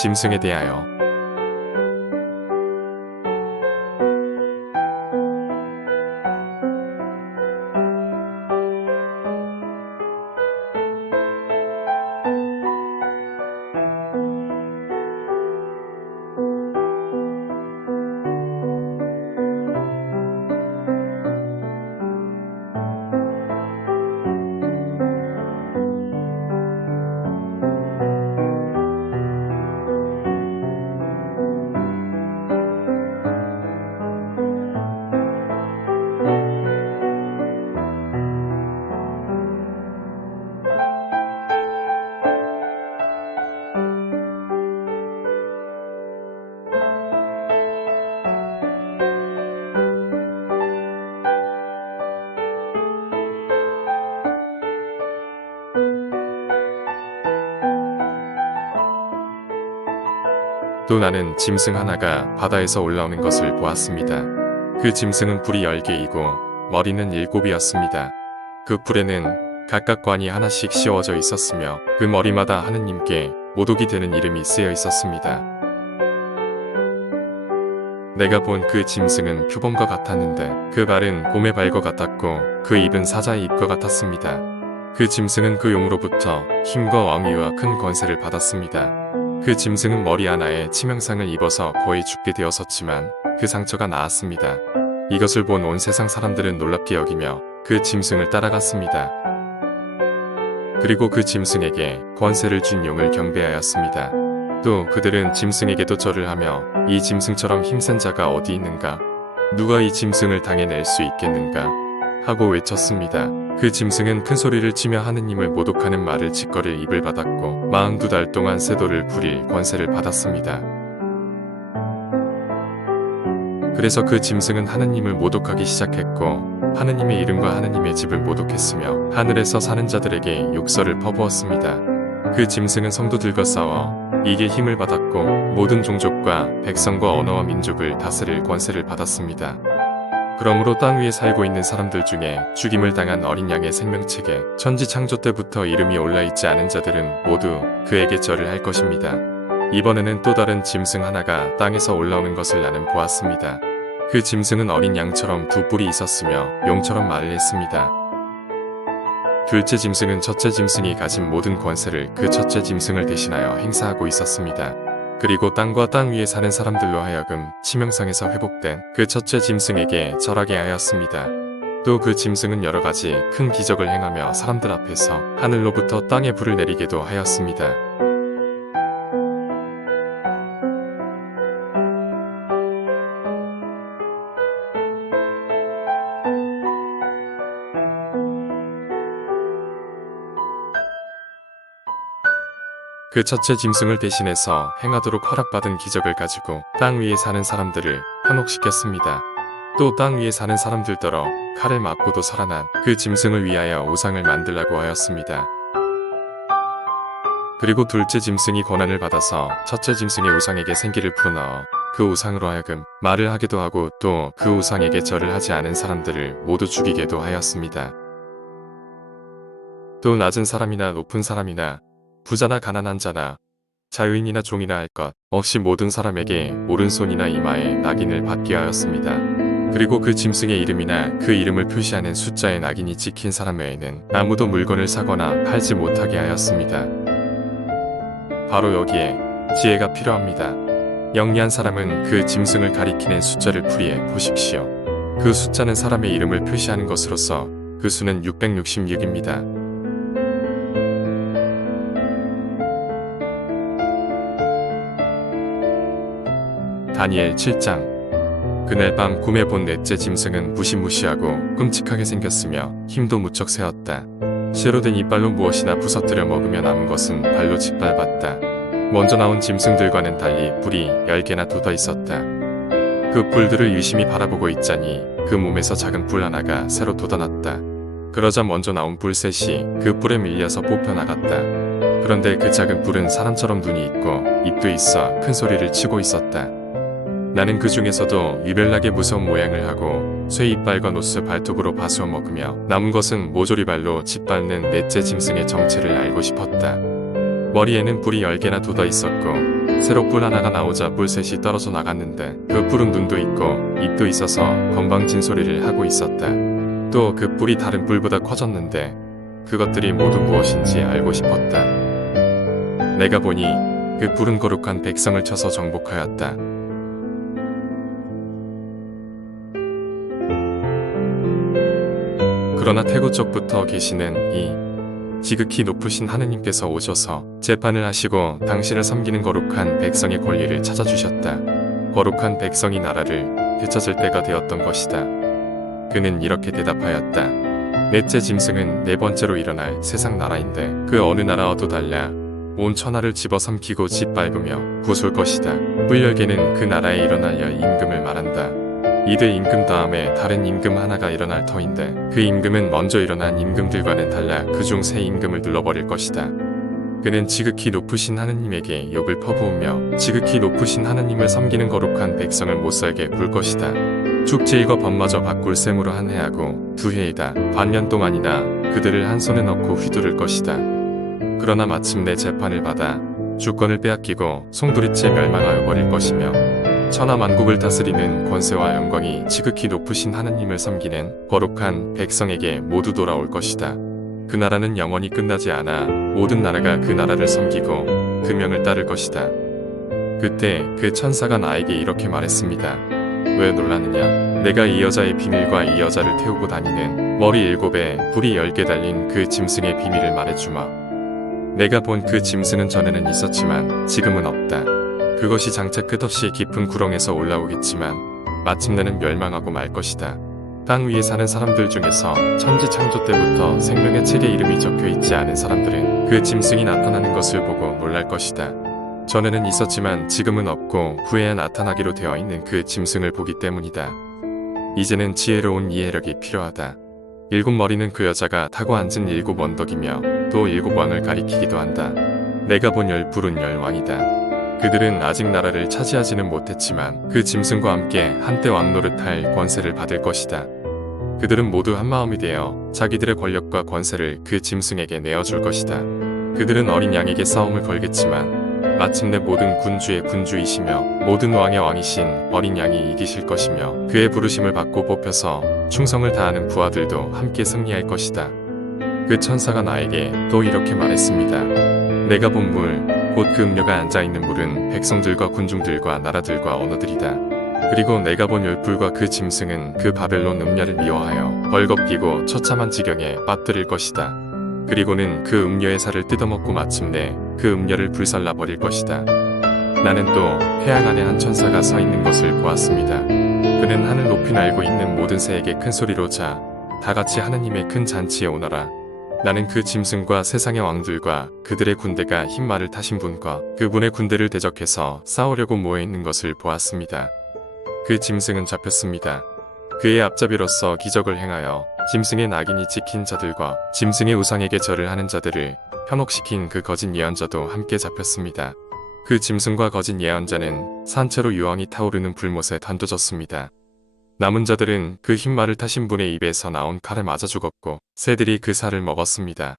짐승에 대하여 또 나는 짐승 하나가 바다에서 올라오는 것을 보았습니다. 그 짐승은 뿔이 10개이고 머리는 7이었습니다. 그 뿔에는 각각 관이 하나씩 씌워져 있었으며 그 머리마다 하느님께 모독이 되는 이름이 쓰여 있었습니다. 내가 본 그 짐승은 표범과 같았는데 그 발은 곰의 발과 같았고 그 입은 사자의 입과 같았습니다. 그 짐승은 그 용으로부터 힘과 왕위와 큰 권세를 받았습니다. 그 짐승은 머리 하나에 치명상을 입어서 거의 죽게 되었었지만 그 상처가 나았습니다. 이것을 본 온 세상 사람들은 놀랍게 여기며 그 짐승을 따라갔습니다. 그리고 그 짐승에게 권세를 준 용을 경배하였습니다. 또 그들은 짐승에게도 절을 하며 이 짐승처럼 힘센 자가 어디 있는가? 누가 이 짐승을 당해낼 수 있겠는가? 하고 외쳤습니다. 그 짐승은 큰 소리를 치며 하느님을 모독하는 말을 짓거릴 입을 받았고 42달 동안 쇠돌을 부릴 권세를 받았습니다. 그래서 그 짐승은 하느님을 모독하기 시작했고 하느님의 이름과 하느님의 집을 모독했으며 하늘에서 사는 자들에게 욕설을 퍼부었습니다. 그 짐승은 성도들과 싸워 이게 힘을 받았고 모든 종족과 백성과 언어와 민족을 다스릴 권세를 받았습니다. 그러므로 땅 위에 살고 있는 사람들 중에 죽임을 당한 어린 양의 생명책에 천지 창조 때부터 이름이 올라있지 않은 자들은 모두 그에게 절을 할 것입니다. 이번에는 또 다른 짐승 하나가 땅에서 올라오는 것을 나는 보았습니다. 그 짐승은 어린 양처럼 두 뿔이 있었으며 용처럼 말을 했습니다. 둘째 짐승은 첫째 짐승이 가진 모든 권세를 그 첫째 짐승을 대신하여 행사하고 있었습니다. 그리고 땅과 땅 위에 사는 사람들로 하여금 치명상에서 회복된 그 첫째 짐승에게 절하게 하였습니다. 또 그 짐승은 여러 가지 큰 기적을 행하며 사람들 앞에서 하늘로부터 땅에 불을 내리게도 하였습니다. 그 첫째 짐승을 대신해서 행하도록 허락받은 기적을 가지고 땅 위에 사는 사람들을 현혹시켰습니다. 또 땅 위에 사는 사람들더러 칼을 맞고도 살아난 그 짐승을 위하여 우상을 만들라고 하였습니다. 그리고 둘째 짐승이 권한을 받아서 첫째 짐승의 우상에게 생기를 불어넣어 그 우상으로 하여금 말을 하게도 하고 또 그 우상에게 절을 하지 않은 사람들을 모두 죽이게도 하였습니다. 또 낮은 사람이나 높은 사람이나 부자나 가난한 자나 자유인이나 종이나 할 것 없이 모든 사람에게 오른손이나 이마에 낙인을 받게 하였습니다. 그리고 그 짐승의 이름이나 그 이름을 표시하는 숫자에 낙인이 찍힌 사람 외에는 아무도 물건을 사거나 팔지 못하게 하였습니다. 바로 여기에 지혜가 필요합니다. 영리한 사람은 그 짐승을 가리키는 숫자를 풀이해 보십시오. 그 숫자는 사람의 이름을 표시하는 것으로서 그 수는 666입니다. 다니엘 7장. 그날 밤 꿈에 본 넷째 짐승은 무시무시하고 끔찍하게 생겼으며 힘도 무척 세었다. 쇠로 된 이빨로 무엇이나 부서뜨려 먹으며 남은 것은 발로 짓밟았다. 먼저 나온 짐승들과는 달리 뿔이 10개나 돋아 있었다. 그 뿔들을 유심히 바라보고 있자니 그 몸에서 작은 뿔 하나가 새로 돋아났다. 그러자 먼저 나온 뿔셋이 그 뿔에 밀려서 뽑혀나갔다. 그런데 그 작은 뿔은 사람처럼 눈이 있고 입도 있어 큰 소리를 치고 있었다. 나는 그 중에서도 유별나게 무서운 모양을 하고 쇠 이빨과 노스 발톱으로 파수어 먹으며 남은 것은 모조리발로 짓밟는 넷째 짐승의 정체를 알고 싶었다. 머리에는 뿔이 10개나 돋아 있었고 새로 뿔 하나가 나오자 뿔 셋이 떨어져 나갔는데 그 뿔은 눈도 있고 입도 있어서 건방진 소리를 하고 있었다. 또 그 뿔이 다른 뿔보다 커졌는데 그것들이 모두 무엇인지 알고 싶었다. 내가 보니 그 뿔은 거룩한 백성을 쳐서 정복하였다. 그러나 태고 쪽부터 계시는 이 지극히 높으신 하느님께서 오셔서 재판을 하시고 당신을 섬기는 거룩한 백성의 권리를 찾아주셨다. 거룩한 백성이 나라를 되찾을 때가 되었던 것이다. 그는 이렇게 대답하였다. 넷째 짐승은 네 번째로 일어날 세상 나라인데 그 어느 나라와도 달라 온 천하를 집어삼키고 짓밟으며 부술 것이다. 뿔 10개는 그 나라에 일어날 임금을 말한다. 이들 임금 다음에 다른 임금 하나가 일어날 터인데 그 임금은 먼저 일어난 임금들과는 달라 그중 새 임금을 눌러버릴 것이다. 그는 지극히 높으신 하느님에게 욕을 퍼부으며 지극히 높으신 하느님을 섬기는 거룩한 백성을 못살게 굴 것이다. 축제일과 법마저 바꿀 셈으로 한 해하고 두 해이다. 반년 동안이나 그들을 한 손에 넣고 휘두를 것이다. 그러나 마침내 재판을 받아 주권을 빼앗기고 송두리째 멸망하여 버릴 것이며 천하 만국을 다스리는 권세와 영광이 지극히 높으신 하느님을 섬기는 거룩한 백성에게 모두 돌아올 것이다. 그 나라는 영원히 끝나지 않아 모든 나라가 그 나라를 섬기고 그 명을 따를 것이다. 그때 그 천사가 나에게 이렇게 말했습니다. 왜 놀라느냐? 내가 이 여자의 비밀과 이 여자를 태우고 다니는 머리 7에 불이 10개 달린 그 짐승의 비밀을 말해주마. 내가 본 그 짐승은 전에는 있었지만 지금은 없다. 그것이 장차 끝없이 깊은 구렁에서 올라오겠지만 마침내는 멸망하고 말 것이다. 땅 위에 사는 사람들 중에서 천지 창조 때부터 생명의 책에 이름이 적혀 있지 않은 사람들은 그 짐승이 나타나는 것을 보고 놀랄 것이다. 전에는 있었지만 지금은 없고 후에야 나타나기로 되어 있는 그 짐승을 보기 때문이다. 이제는 지혜로운 이해력이 필요하다. 7머리는 그 여자가 타고 앉은 7 언덕이며 또 7 왕을 가리키기도 한다. 내가 본 10뿔은 10왕이다. 그들은 아직 나라를 차지하지는 못했지만 그 짐승과 함께 한때 왕노릇할 권세를 받을 것이다. 그들은 모두 한마음이 되어 자기들의 권력과 권세를 그 짐승에게 내어줄 것이다. 그들은 어린 양에게 싸움을 걸겠지만 마침내 모든 군주의 군주이시며 모든 왕의 왕이신 어린 양이 이기실 것이며 그의 부르심을 받고 뽑혀서 충성을 다하는 부하들도 함께 승리할 것이다. 그 천사가 나에게 또 이렇게 말했습니다. 내가 본 물, 곧 그 음녀가 앉아있는 물은 백성들과 군중들과 나라들과 언어들이다. 그리고 내가 본 10뿔과 그 짐승은 그 바벨론 음녀를 미워하여 벌겁기고 처참한 지경에 빠뜨릴 것이다. 그리고는 그 음녀의 살을 뜯어먹고 마침내 그 음녀를 불살라 버릴 것이다. 나는 또 태양 안에 한 천사가 서 있는 것을 보았습니다. 그는 하늘 높이 날고 있는 모든 새에게 큰 소리로 자, 다 같이 하느님의 큰 잔치에 오너라. 나는 그 짐승과 세상의 왕들과 그들의 군대가 흰 말을 타신 분과 그분의 군대를 대적해서 싸우려고 모여있는 것을 보았습니다. 그 짐승은 잡혔습니다. 그의 앞잡이로서 기적을 행하여 짐승의 낙인이 찍힌 자들과 짐승의 우상에게 절을 하는 자들을 현혹시킨 그 거짓 예언자도 함께 잡혔습니다. 그 짐승과 거짓 예언자는 산채로 유황이 타오르는 불못에 던져졌습니다. 남은 자들은 그 흰 말을 타신 분의 입에서 나온 칼에 맞아 죽었고 새들이 그 살을 먹었습니다.